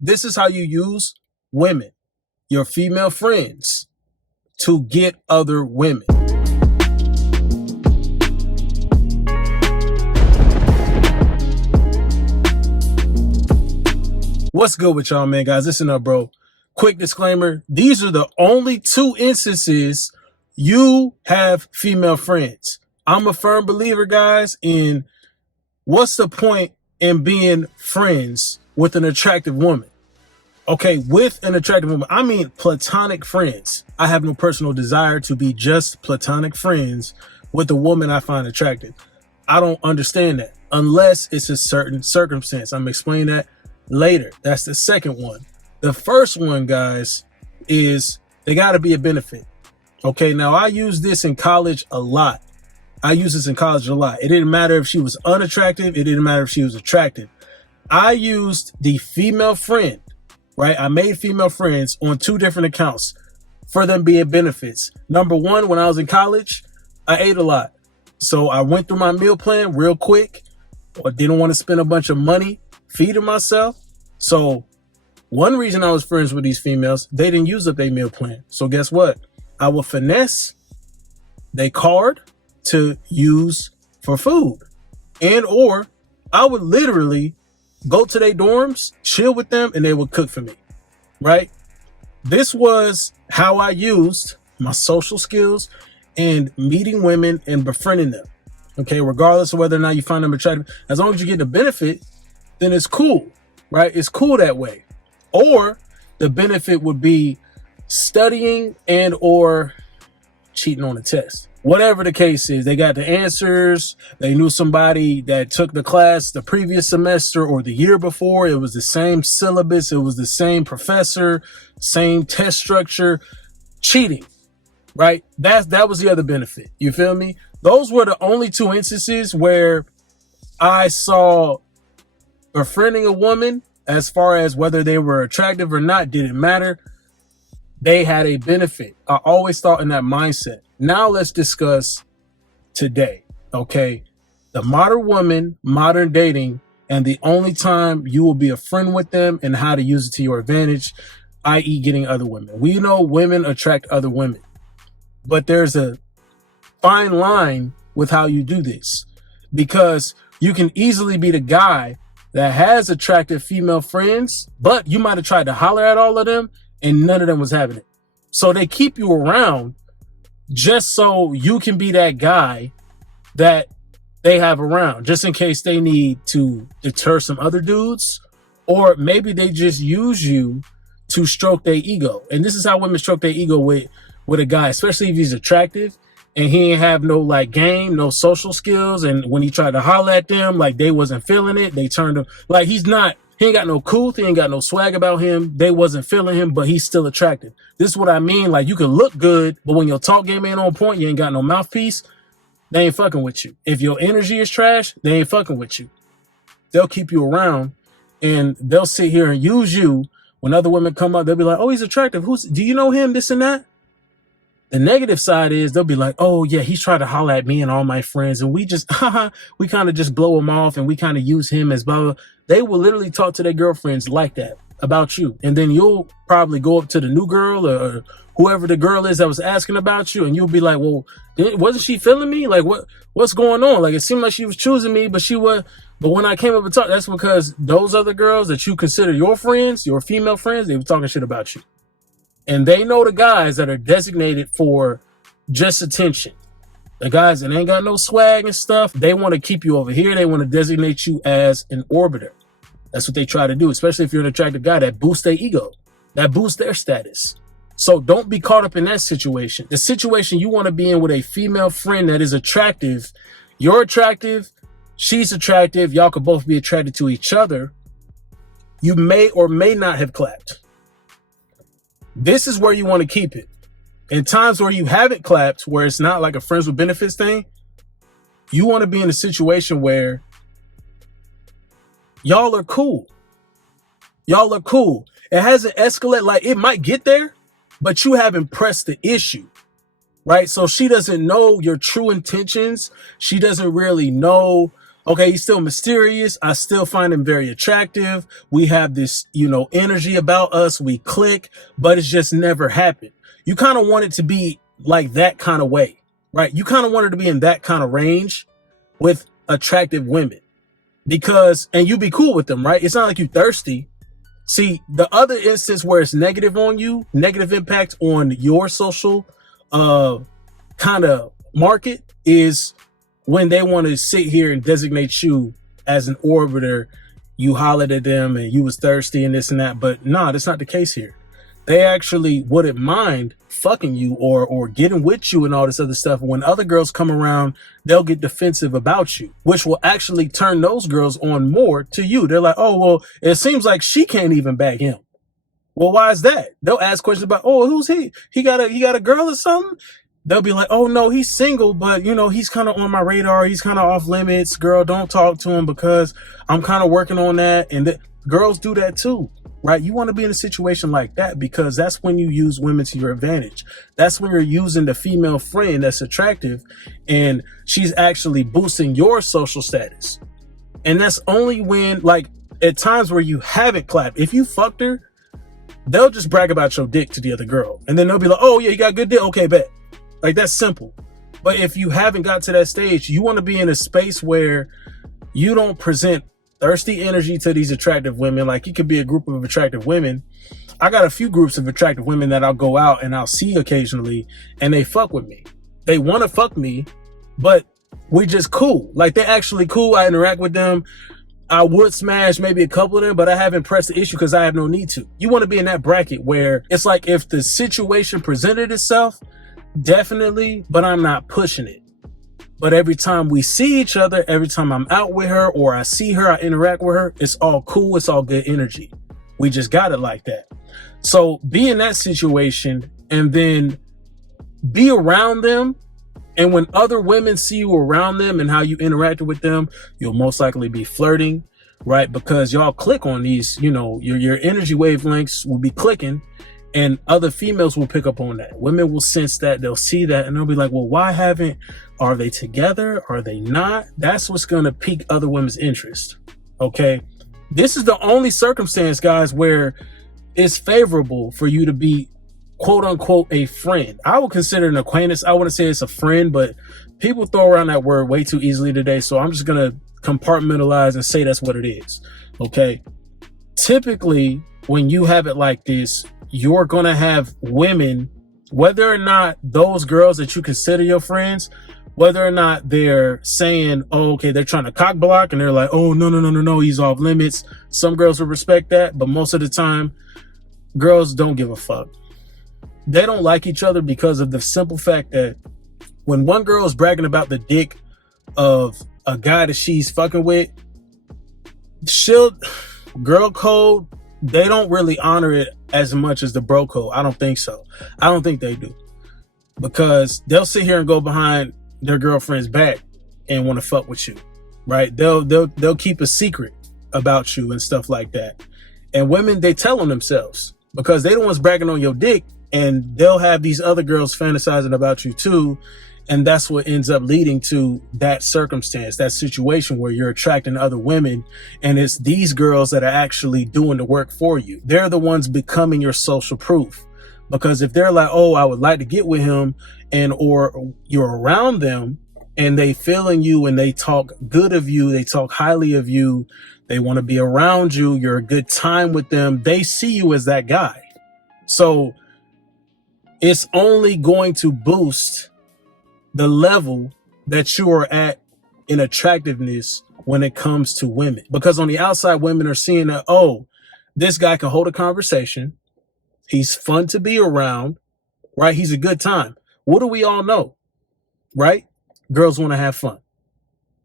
This is how you use women, your female friends, to get other women. What's good with y'all, man, guys? Listen up, bro. Quick disclaimer. These are the only two instances you have female friends. I'm a firm believer, guys, in what's the point in being friends with an attractive woman? Okay, with an attractive woman, I mean platonic friends. I have no personal desire to be just platonic friends with a woman I find attractive. I don't understand that unless it's a certain circumstance. I'm explaining that later. That's the second one. The first one, guys, is they got to be a benefit. Okay, now I use this in college a lot. It didn't matter if she was unattractive. It didn't matter if she was attractive. I used the female friend, right? I made female friends on two different accounts for them being benefits. Number one, when I was in college, I ate a lot. So I went through my meal plan real quick. I didn't want to spend a bunch of money feeding myself. So one reason I was friends with these females, they didn't use up their meal plan. So guess what? I would finesse their card to use for food, and or I would literally go to their dorms, chill with them, and they would cook for me, right? This was how I used my social skills and meeting women and befriending them. Okay, regardless of whether or not you find them attractive, as long as you get the benefit, then it's cool, right? It's cool that way. Or the benefit would be studying and or cheating on the test. Whatever the case is, they got the answers. They knew somebody that took the class the previous semester or the year before. It was the same syllabus. It was the same professor, same test structure. Cheating, right? That was the other benefit. You feel me? Those were the only two instances where I saw befriending a woman, as far as whether they were attractive or not, didn't matter. They had a benefit. I always thought in that mindset. Now let's discuss today, okay? The modern woman, modern dating, and the only time you will be a friend with them and how to use it to your advantage, i.e. getting other women. We know women attract other women, but there's a fine line with how you do this, because you can easily be the guy that has attractive female friends, but you might have tried to holler at all of them and none of them was having it. So they keep you around just so you can be that guy that they have around, just in case they need to deter some other dudes, or maybe they just use you to stroke their ego. And this is how women stroke their ego with a guy, especially if he's attractive and he ain't have no like game, no social skills. And when he tried to holler at them, like they wasn't feeling it. They turned him like he ain't got no cool, he ain't got no swag about him. They wasn't feeling him, but he's still attractive. This is what I mean. Like you can look good, but when your talk game ain't on point, you ain't got no mouthpiece, they ain't fucking with you. If your energy is trash, they ain't fucking with you. They'll keep you around and they'll sit here and use you. When other women come up, they'll be like, oh, he's attractive. Do you know him? This and that. The negative side is they'll be like, oh yeah, he's trying to holler at me and all my friends. And we just, we kind of just blow him off and we kind of use him as blah, blah. They will literally talk to their girlfriends like that about you. And then you'll probably go up to the new girl or whoever the girl is that was asking about you. And you'll be like, well, wasn't she feeling me? Like what's going on? Like, it seemed like she was choosing me, but but when I came up and talked, that's because those other girls that you consider your friends, your female friends, they were talking shit about you. And they know the guys that are designated for just attention. The guys that ain't got no swag and stuff, they want to keep you over here. They want to designate you as an orbiter. That's what they try to do, especially if you're an attractive guy. That boosts their ego. That boosts their status. So don't be caught up in that situation. The situation you want to be in with a female friend that is attractive, you're attractive, she's attractive, y'all could both be attracted to each other. You may or may not have clapped. This is where you want to keep it. In times where you haven't clapped, where it's not like a friends with benefits thing, you want to be in a situation where y'all are cool. Y'all are cool. It hasn't escalated. Like it might get there, but you haven't pressed the issue, right? So she doesn't know your true intentions. She doesn't really know Okay, he's still mysterious. I still find him very attractive. We have this, energy about us. We click, but it's just never happened. You kind of want it to be like that kind of way, right? You kind of want it to be in that kind of range with attractive women and you be cool with them, right? It's not like you thirsty. See, the other instance where it's negative on you, negative impact on your social kind of market is when they want to sit here and designate you as an orbiter. You hollered at them and you was thirsty and this and that, but nah, that's not the case here. They actually wouldn't mind fucking you or getting with you and all this other stuff. When other girls come around, they'll get defensive about you, which will actually turn those girls on more to you. They're like, oh, well, it seems like she can't even bag him. Well, why is that? They'll ask questions about, oh, who's he? He got a girl or something? They'll be like, oh, no, he's single, but, he's kind of on my radar. He's kind of off limits. Girl, don't talk to him because I'm kind of working on that. And girls do that too, right? You want to be in a situation like that because that's when you use women to your advantage. That's when you're using the female friend that's attractive and she's actually boosting your social status. And that's only when, like, at times where you haven't clapped. If you fucked her, they'll just brag about your dick to the other girl. And then they'll be like, oh, yeah, you got good dick. Okay, bet. Like, that's simple. But if you haven't got to that stage, you want to be in a space where you don't present thirsty energy to these attractive women. Like, it could be a group of attractive women. I got a few groups of attractive women that I'll go out and I'll see occasionally, and they fuck with me. They want to fuck me, but we just cool. Like, they're actually cool. I interact with them. I would smash maybe a couple of them, but I haven't pressed the issue because I have no need to. You want to be in that bracket where it's like if the situation presented itself, definitely, but I'm not pushing it. But every time we see each other, every time I'm out with her or I see her, I interact with her, it's all cool. It's all good energy. We just got it like that. So be in that situation and then be around them. And when other women see you around them and how you interacted with them, you'll most likely be flirting, right? Because y'all click on these, your energy wavelengths will be clicking. And other females will pick up on that. Women will sense that, they'll see that, and they'll be like, well, are they together? Are they not? That's what's going to pique other women's interest. Okay. This is the only circumstance, guys, where it's favorable for you to be quote unquote a friend. I would consider an acquaintance. I wouldn't say it's a friend, but people throw around that word way too easily today. So I'm just going to compartmentalize and say that's what it is. Okay. Typically, when you have it like this, you're going to have women, whether or not those girls that you consider your friends, whether or not they're saying, oh, okay, they're trying to cock block and they're like, oh, no, he's off limits. Some girls will respect that. But most of the time, girls don't give a fuck. They don't like each other because of the simple fact that when one girl is bragging about the dick of a guy that she's fucking with, girl code, they don't really honor it as much as the bro code. I don't think so. I don't think they do, because they'll sit here and go behind their girlfriend's back and want to fuck with you, right? They'll keep a secret about you and stuff like that. And women, they tell on themselves because they the ones bragging on your dick, and they'll have these other girls fantasizing about you too. And that's what ends up leading to that circumstance, that situation where you're attracting other women. And it's these girls that are actually doing the work for you. They're the ones becoming your social proof. Because if they're like, oh, I would like to get with him, or you're around them and they feeling you and they talk good of you, they talk highly of you, they want to be around you, you're a good time with them, they see you as that guy. So it's only going to boost the level that you are at in attractiveness when it comes to women. Because on the outside, women are seeing that, oh, this guy can hold a conversation. He's fun to be around, right? He's a good time. What do we all know, right? Girls want to have fun.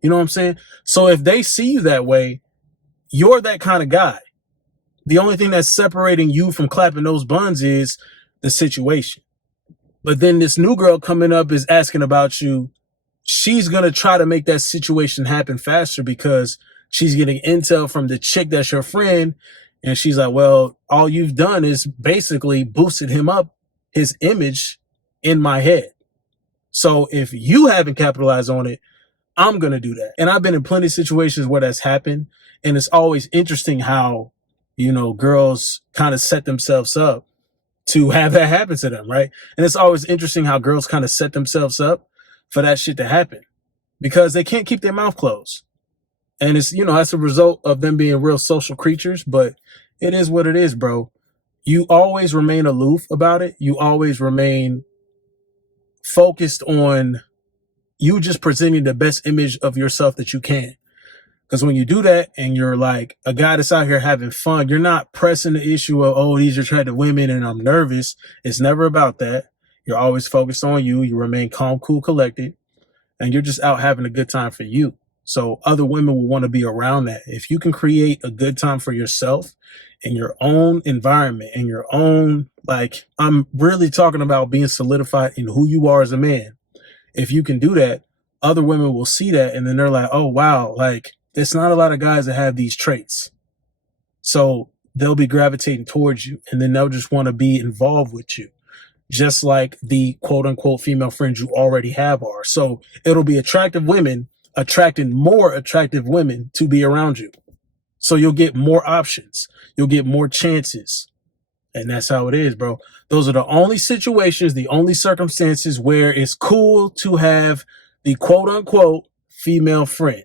You know what I'm saying? So if they see you that way, you're that kind of guy. The only thing that's separating you from clapping those buns is the situation. But then this new girl coming up is asking about you. She's going to try to make that situation happen faster because she's getting intel from the chick that's your friend. And she's like, well, all you've done is basically boosted him up, his image in my head. So if you haven't capitalized on it, I'm going to do that. And I've been in plenty of situations where that's happened. And it's always interesting how, girls kind of set themselves up to have that happen to them, right? And it's always interesting how girls kind of set themselves up for that shit to happen because they can't keep their mouth closed. And it's, that's a result of them being real social creatures, but it is what it is, bro. You always remain aloof about it. You always remain focused on you just presenting the best image of yourself that you can. Because when you do that and you're like a guy that's out here having fun, you're not pressing the issue of, oh, these are attractive women and I'm nervous. It's never about that. You're always focused on you. You remain calm, cool, collected, and you're just out having a good time for you. So other women will want to be around that. If you can create a good time for yourself in your own environment, in your own, I'm really talking about being solidified in who you are as a man. If you can do that, other women will see that and then they're like, oh, wow, it's not a lot of guys that have these traits. So they'll be gravitating towards you and then they'll just want to be involved with you, just like the quote unquote female friends you already have are. So it'll be attractive women attracting more attractive women to be around you. So you'll get more options. You'll get more chances. And that's how it is, bro. Those are the only situations, the only circumstances where it's cool to have the quote unquote female friend.